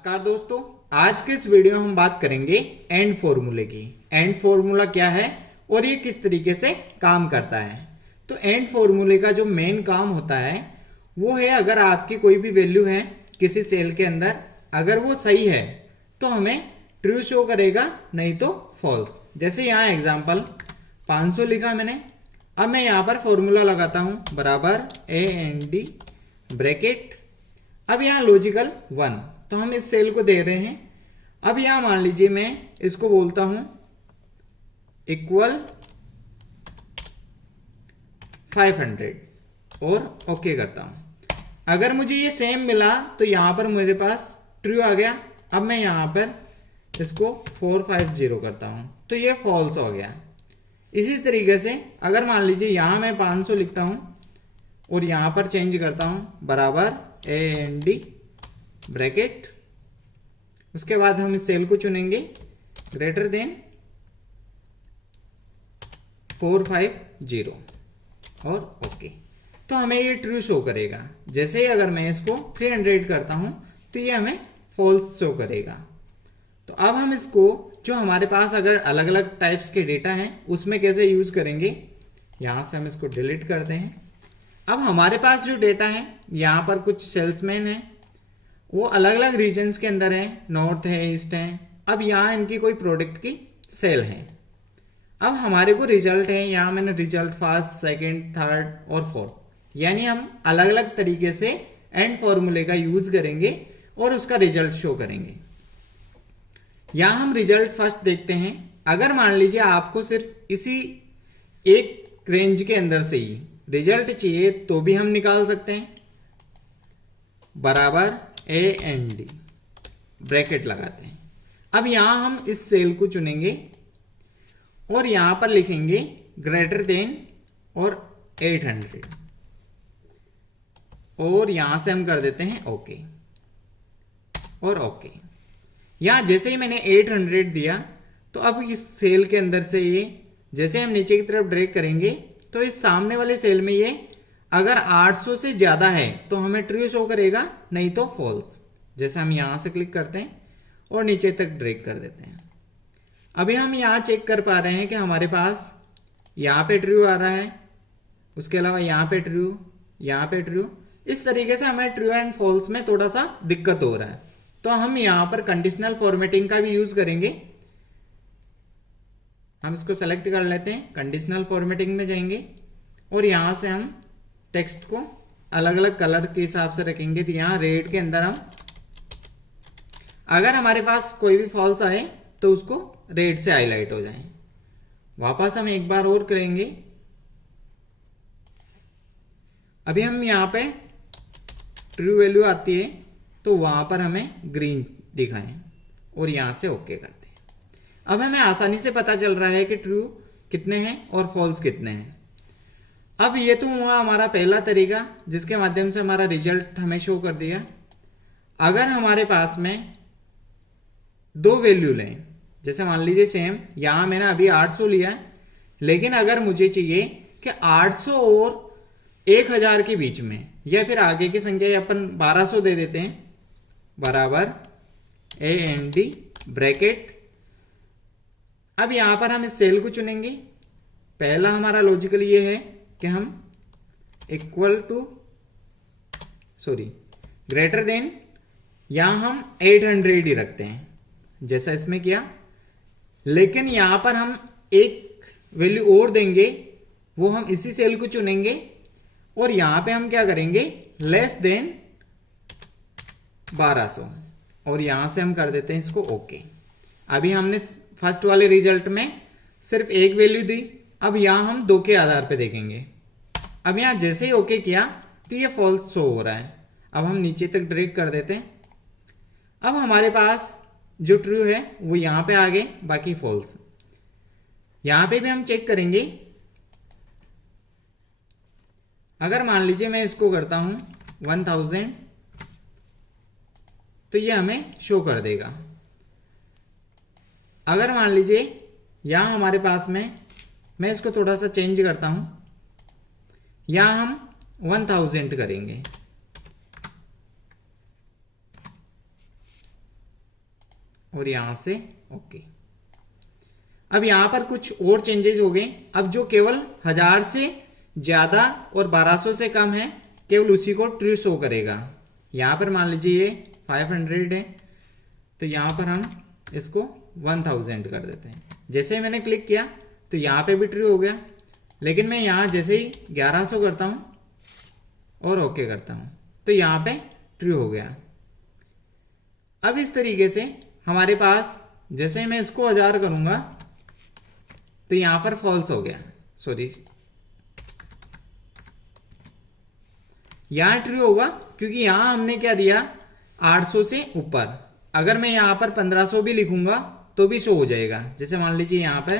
नमस्कार दोस्तों, आज के इस वीडियो में हम बात करेंगे एंड फॉर्मूले की। एंड फॉर्मूला क्या है और ये किस तरीके से काम करता है। तो एंड फॉर्मूले का जो मेन काम होता है वो है, अगर आपकी कोई भी वैल्यू है किसी सेल के अंदर, अगर वो सही है तो हमें ट्रू शो करेगा, नहीं तो फॉल्स। जैसे यहाँ एग्जांपल 500 लिखा मैंने। अब मैं यहाँ पर फॉर्मूला लगाता हूँ बराबर ए एन डी ब्रैकेट। अब यहाँ लॉजिकल 1, तो हम इस सेल को दे रहे हैं। अब यहां मान लीजिए मैं इसको बोलता हूं इक्वल 500 और ओके करता हूं। अगर मुझे ये सेम मिला तो यहां पर मेरे पास ट्रू आ गया। अब मैं यहां पर इसको 450 करता हूं तो ये फॉल्स हो गया। इसी तरीके से अगर मान लीजिए यहां मैं 500 लिखता हूं और यहां पर चेंज करता हूं बराबर ए एन डी ब्रैकेट, उसके बाद हम इस सेल को चुनेंगे ग्रेटर देन 450 और ओके, तो हमें ये ट्रू शो करेगा। जैसे ही अगर मैं इसको 300 करता हूं तो ये हमें फॉल्स शो करेगा। तो अब हम इसको, जो हमारे पास अगर अलग अलग टाइप्स के डेटा हैं उसमें कैसे यूज करेंगे, यहां से हम इसको डिलीट करते हैं। अब हमारे पास जो डेटा है, यहाँ पर कुछ सेल्समैन है, वो अलग अलग रीजन्स के अंदर है, नॉर्थ है, ईस्ट है। अब यहाँ इनकी कोई प्रोडक्ट की सेल है। अब हमारे को रिजल्ट है, यहाँ मैंने रिजल्ट फर्स्ट, सेकंड, थर्ड और फोर्थ, यानी हम अलग अलग तरीके से एंड फॉर्मूले का यूज करेंगे और उसका रिजल्ट शो करेंगे। यहाँ हम रिजल्ट फर्स्ट देखते हैं। अगर मान लीजिए आपको सिर्फ इसी एक रेंज के अंदर से ही रिजल्ट चाहिए तो भी हम निकाल सकते हैं बराबर ए एन डी ब्रैकेट लगाते हैं। अब यहां हम इस सेल को चुनेंगे और यहां पर लिखेंगे ग्रेटर देन और 800 और यहां से हम कर देते हैं ओके और ओके। यहां जैसे ही मैंने 800 दिया तो अब इस सेल के अंदर से ये जैसे हम नीचे की तरफ ड्रैग करेंगे तो इस सामने वाले सेल में ये अगर 800 से ज्यादा है तो हमें ट्रू शो करेगा, नहीं तो फॉल्स। जैसे हम यहां से क्लिक करते हैं और नीचे तक ड्रैग कर देते हैं। अभी हम यहां चेक कर पा रहे हैं कि हमारे पास यहां पे ट्रू आ रहा है, उसके अलावा यहां पे ट्रू, यहां पे ट्रू। इस तरीके से हमें ट्रू एंड फॉल्स में थोड़ा सा दिक्कत हो रहा है, तो हम यहां पर कंडीशनल फॉर्मेटिंग का भी यूज करेंगे। हम इसको सेलेक्ट कर लेते हैं, कंडीशनल फॉर्मेटिंग में जाएंगे और यहां से हम टेक्स्ट को अलग अलग कलर के हिसाब से रखेंगे। तो यहां रेड के अंदर हम, अगर हमारे पास कोई भी फॉल्स आए तो उसको रेड से हाईलाइट हो जाए। वापस हम एक बार और करेंगे। अभी हम यहां पे ट्रू वैल्यू आती है तो वहां पर हमें ग्रीन दिखाएं और यहां से ओके करते हैं। अब हमें आसानी से पता चल रहा है कि ट्रू कितने हैं और फॉल्स कितने हैं। अब ये तो हुआ हमारा पहला तरीका जिसके माध्यम से हमारा रिजल्ट हमें शो कर दिया। अगर हमारे पास में दो वैल्यू लें, जैसे मान लीजिए सेम यहां मैंने अभी 800 लिया है, लेकिन अगर मुझे चाहिए कि 800 और 1000 के बीच में, या फिर आगे की संख्या अपन 1200 दे देते हैं बराबर ए एन डी ब्रैकेट। अब यहां पर हम इस सेल को चुनेंगे। पहला हमारा लॉजिकल ये है कि हम इक्वल टू ग्रेटर देन, यहां हम 800 ही रखते हैं जैसा इसमें किया, लेकिन यहां पर हम एक वैल्यू और देंगे, वो हम इसी सेल को चुनेंगे और यहां पे हम क्या करेंगे लेस देन 1200 और यहां से हम कर देते हैं इसको ओके। अभी हमने फर्स्ट वाले रिजल्ट में सिर्फ एक वैल्यू दी, अब यहां हम 2 के आधार पे देखेंगे। अब यहां जैसे ही ओके किया तो ये फॉल्स शो हो रहा है। अब हम नीचे तक ड्रैग कर देते हैं। अब हमारे पास जो ट्रू है वो यहां पे आ गए, बाकी फॉल्स। यहां पे भी हम चेक करेंगे। अगर मान लीजिए मैं इसको करता हूं 1000 तो ये हमें शो कर देगा। अगर मान लीजिए यहां हमारे पास में, मैं इसको थोड़ा सा चेंज करता हूं, यहां हम 1000 करेंगे और यहां से ओके। अब यहां पर कुछ और चेंजेस हो गए। अब जो केवल 1000 से ज्यादा और 1200 से कम है केवल उसी को ट्रू शो करेगा। यहां पर मान लीजिए ये 500 है तो यहां पर हम इसको 1000 कर देते हैं। जैसे ही मैंने क्लिक किया तो यहां पे भी ट्रू हो गया, लेकिन मैं यहां जैसे ही 1100 करता हूं और ओके करता हूं तो यहां पे ट्रू हो गया। अब इस तरीके से हमारे पास जैसे ही मैं इसको 1000 करूंगा तो यहां पर फॉल्स हो गया, सॉरी यहां ट्रू होगा क्योंकि यहां हमने क्या दिया 800 से ऊपर। अगर मैं यहां पर 1500 भी लिखूंगा तो भी शो हो जाएगा। जैसे मान लीजिए यहां पर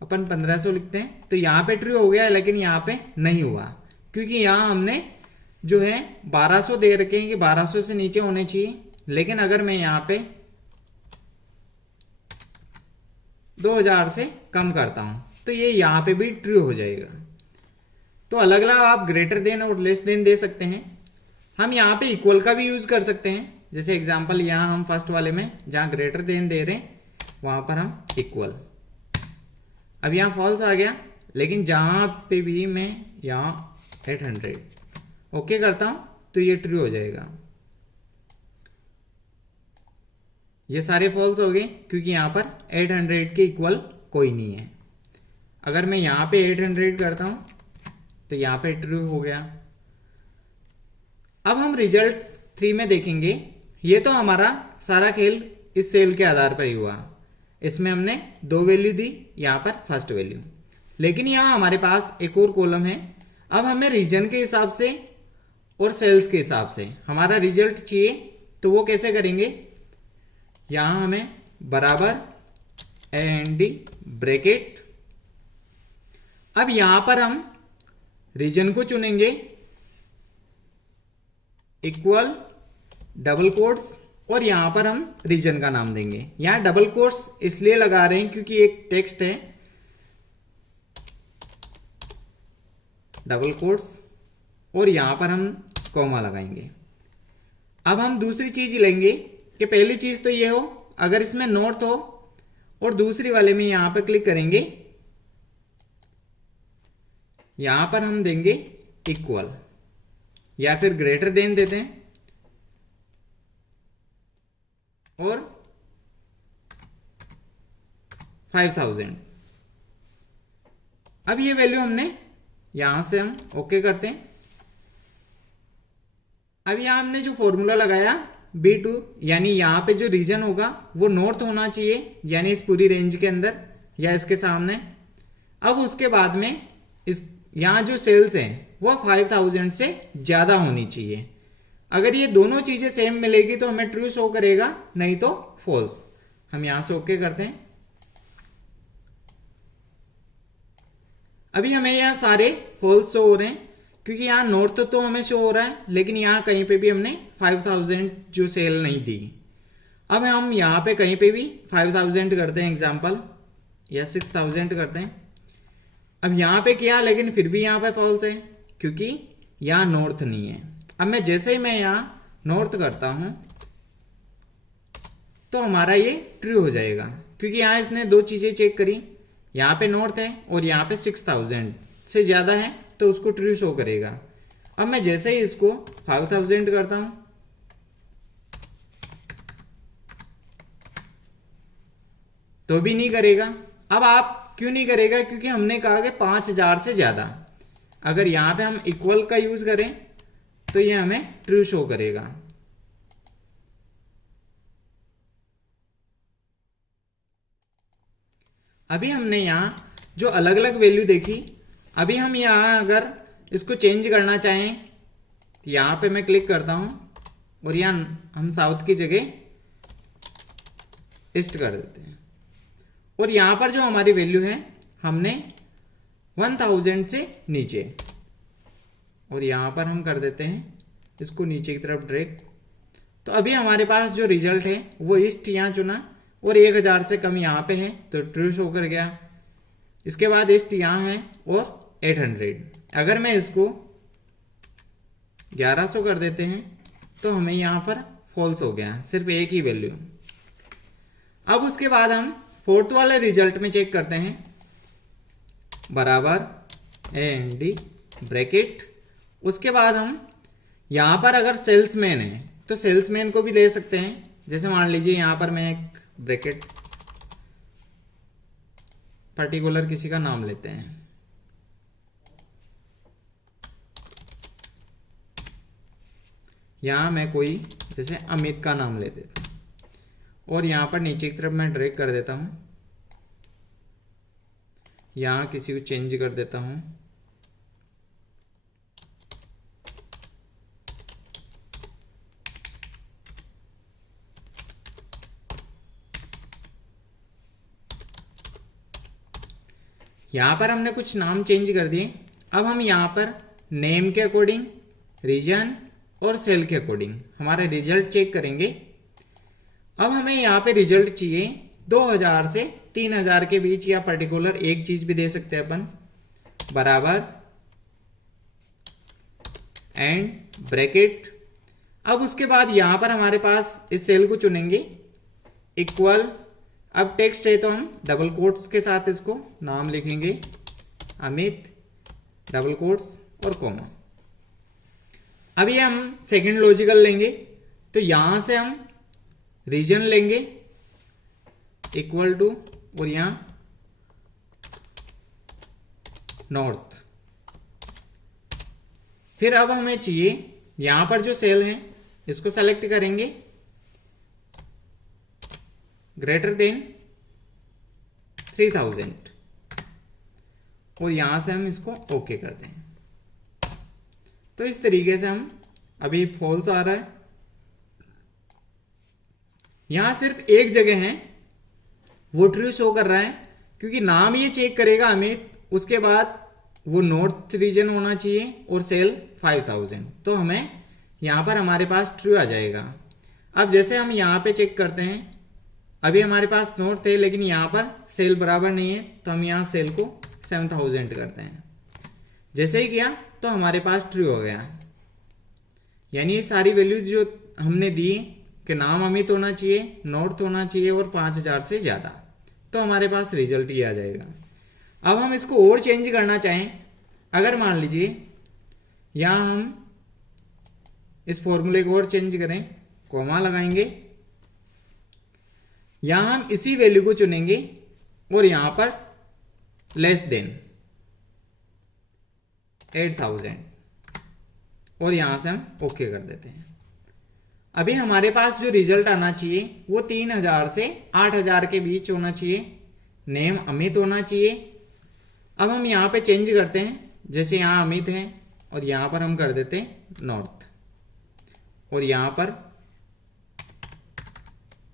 अपन 1500 लिखते हैं तो यहां पे ट्रू हो गया, लेकिन यहां पे नहीं हुआ क्योंकि यहां हमने जो है 1200 दे रखे हैं कि 1200 से नीचे होने चाहिए। लेकिन अगर मैं यहां पे 2000 से कम करता हूं तो ये यहां पे भी ट्रू हो जाएगा। तो अलग अलग आप ग्रेटर देन और लेस देन दे सकते हैं। हम यहां पे इक्वल का भी यूज कर सकते हैं। जैसे एग्जांपल यहां हम फर्स्ट वाले में जहां ग्रेटर देन दे रहे हैं वहां पर हम इक्वल। अब यहां फॉल्स आ गया, लेकिन जहां पे भी मैं यहां 800 ओके करता हूं तो ये ट्रू हो जाएगा। ये सारे फॉल्स हो गए क्योंकि यहां पर 800 के इक्वल कोई नहीं है। अगर मैं यहां पे 800 करता हूं तो यहां पे ट्रू हो गया। अब हम रिजल्ट 3 में देखेंगे। ये तो हमारा सारा खेल इस सेल के आधार पर ही हुआ। इसमें हमने 2 वैल्यू दी, यहां पर फर्स्ट वैल्यू। लेकिन यहां हमारे पास एक और कॉलम है। अब हमें रीजन के हिसाब से और सेल्स के हिसाब से हमारा रिजल्ट चाहिए, तो वो कैसे करेंगे। यहां हमें बराबर एंड ब्रैकेट। अब यहां पर हम रीजन को चुनेंगे, इक्वल डबल कोट्स, और यहां पर हम रीजन का नाम देंगे। यहां डबल कोट्स इसलिए लगा रहे हैं क्योंकि एक टेक्स्ट है, डबल कोट्स, और यहां पर हम कॉमा लगाएंगे। अब हम दूसरी चीज लेंगे कि पहली चीज तो ये हो अगर इसमें नॉट हो, और दूसरी वाले में यहां पर क्लिक करेंगे, यहां पर हम देंगे इक्वल या फिर ग्रेटर देन देते हैं और 5000। अब ये वैल्यू हमने यहां से हम ओके करते हैं। अब यहां हमने जो फॉर्मूला लगाया B2, यानी यहां पे जो रीजन होगा वो नॉर्थ होना चाहिए, यानी इस पूरी रेंज के अंदर या इसके सामने। अब उसके बाद में इस यहां जो सेल्स हैं वो 5000 से ज्यादा होनी चाहिए। अगर ये दोनों चीजें सेम मिलेगी तो हमें ट्रू शो करेगा, नहीं तो फॉल्स। हम यहां से ओके करते हैं। अभी हमें यहां सारे फॉल्स शो हो रहे हैं क्योंकि यहां नॉर्थ तो हमें शो हो रहा है, लेकिन यहां कहीं पे भी हमने 5000 जो सेल नहीं दी। अब हम यहां पे कहीं पे भी 5000 करते हैं एग्जांपल, या 6000 करते हैं। अब यहां पे किया, लेकिन फिर भी यहां पे फॉल्स है क्योंकि यहां नॉर्थ नहीं है। अब मैं जैसे ही मैं यहां नॉर्थ करता हूं तो हमारा ये ट्रू हो जाएगा क्योंकि यहां इसने दो चीजें चेक करी, यहां पे नॉर्थ है और यहां पे 6000 से ज्यादा है तो उसको ट्रू शो करेगा। अब मैं जैसे ही इसको 5000 करता हूं तो भी नहीं करेगा। अब आप क्यों नहीं करेगा, क्योंकि हमने कहा कि 5000 से ज्यादा। अगर यहां पे हम इक्वल का यूज करें तो ये हमें ट्रू शो करेगा। अभी हमने यहां जो अलग अलग वैल्यू देखी, अभी हम यहां अगर इसको चेंज करना चाहें तो यहां पे मैं क्लिक करता हूं और यहां हम साउथ की जगह ईस्ट कर देते हैं। और यहां पर जो हमारी वैल्यू है हमने 1000 से नीचे, और यहां पर हम कर देते हैं इसको नीचे की तरफ ड्रैग। तो अभी हमारे पास जो रिजल्ट है वो ईस्ट यहां चुना और 1000 से कम यहां पे है तो ट्रू शो कर गया। इसके बाद ईस्ट यहां है और 800। अगर मैं इसको 1100 कर देते हैं तो हमें यहां पर फॉल्स हो गया, सिर्फ एक ही वैल्यू। अब उसके बाद हम फोर्थ वाले रिजल्ट में चेक करते हैं, बराबर ए एंड डी ब्रैकेट। उसके बाद हम यहां पर अगर सेल्समैन है तो सेल्समैन को भी ले सकते हैं। जैसे मान लीजिए यहां पर मैं एक ब्रैकेट पर्टिकुलर किसी का नाम लेते हैं, यहां मैं कोई जैसे अमित का नाम ले देता हूं और यहां पर नीचे की तरफ मैं ड्रैग कर देता हूं, यहां किसी को चेंज कर देता हूं, यहां पर हमने कुछ नाम चेंज कर दिए। अब हम यहां पर नेम के अकॉर्डिंग, रीजन और सेल के अकॉर्डिंग हमारा रिजल्ट चेक करेंगे। अब हमें यहां पे रिजल्ट चाहिए 2000 से 3000 के बीच, या पर्टिकुलर एक चीज भी दे सकते हैं अपन, बराबर एंड ब्रैकेट। अब उसके बाद यहां पर हमारे पास इस सेल को चुनेंगे, इक्वल। अब टेक्स्ट है तो हम डबल कोट्स के साथ इसको नाम लिखेंगे, अमित, डबल कोट्स और कॉमा। अभी हम सेकंड लॉजिकल लेंगे, तो यहां से हम रीजन लेंगे इक्वल टू, और यहां नॉर्थ। फिर अब हमें चाहिए यहां पर जो सेल है इसको सेलेक्ट करेंगे, ग्रेटर देन 3000, और यहां से हम इसको ओके कर दें। तो इस तरीके से हम, अभी फॉल्स आ रहा है, यहां सिर्फ एक जगह है वो ट्रू शो कर रहा है, क्योंकि नाम ये चेक करेगा अमित, उसके बाद वो नॉर्थ रीजन होना चाहिए और सेल 5000, तो हमें यहां पर हमारे पास ट्रू आ जाएगा। अब जैसे हम यहां पे चेक करते हैं, अभी हमारे पास नॉर्थ है लेकिन यहां पर सेल बराबर नहीं है, तो हम यहां सेल को 7000 करते हैं। जैसे ही किया तो हमारे पास ट्रू हो गया, यानी ये सारी वैल्यू जो हमने दी कि नाम अमित होना चाहिए, नॉर्थ होना चाहिए और 5000 से ज्यादा, तो हमारे पास रिजल्ट ही आ जाएगा। अब हम इसको और चेंज करना चाहें, अगर मान लीजिए यहां हम इस फॉर्मूले को और चेंज करें, कॉमा लगाएंगे, यहां हम इसी वैल्यू को चुनेंगे और यहां पर लेस देन 8000, और यहां से हम ओके कर देते हैं। अभी हमारे पास जो रिजल्ट आना चाहिए वो 3000 से 8000 के बीच होना चाहिए, नेम अमित होना चाहिए। अब हम यहां पे चेंज करते हैं, जैसे यहां अमित है और यहां पर हम कर देते हैं नॉर्थ, और यहां पर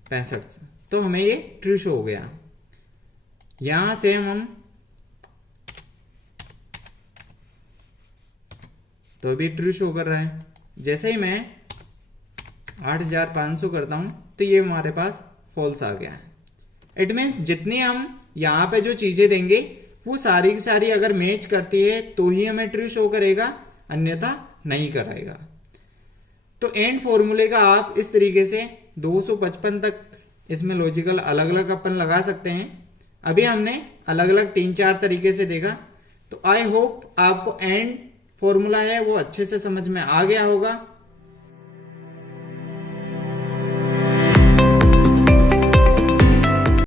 65, तो हमें ये ट्रू शो हो गया। यहां से हम तो अभी ट्रू शो कर रहा है। जैसे ही मैं 8500 करता हूं तो ये हमारे पास फॉल्स आ गया है। इट मीन्स जितनी हम यहां पे जो चीजें देंगे वो सारी की सारी अगर मैच करती है तो ही हमें ट्रू शो करेगा, अन्यथा नहीं कराएगा। तो एंड फॉर्मूले का आप इस तरीके से 255 तक इसमें लॉजिकल अलग अलग अपन लगा सकते हैं। अभी हमने अलग अलग 3-4 तरीके से देखा, तो आई होप आपको एंड फॉर्मूला है वो अच्छे से समझ में आ गया होगा।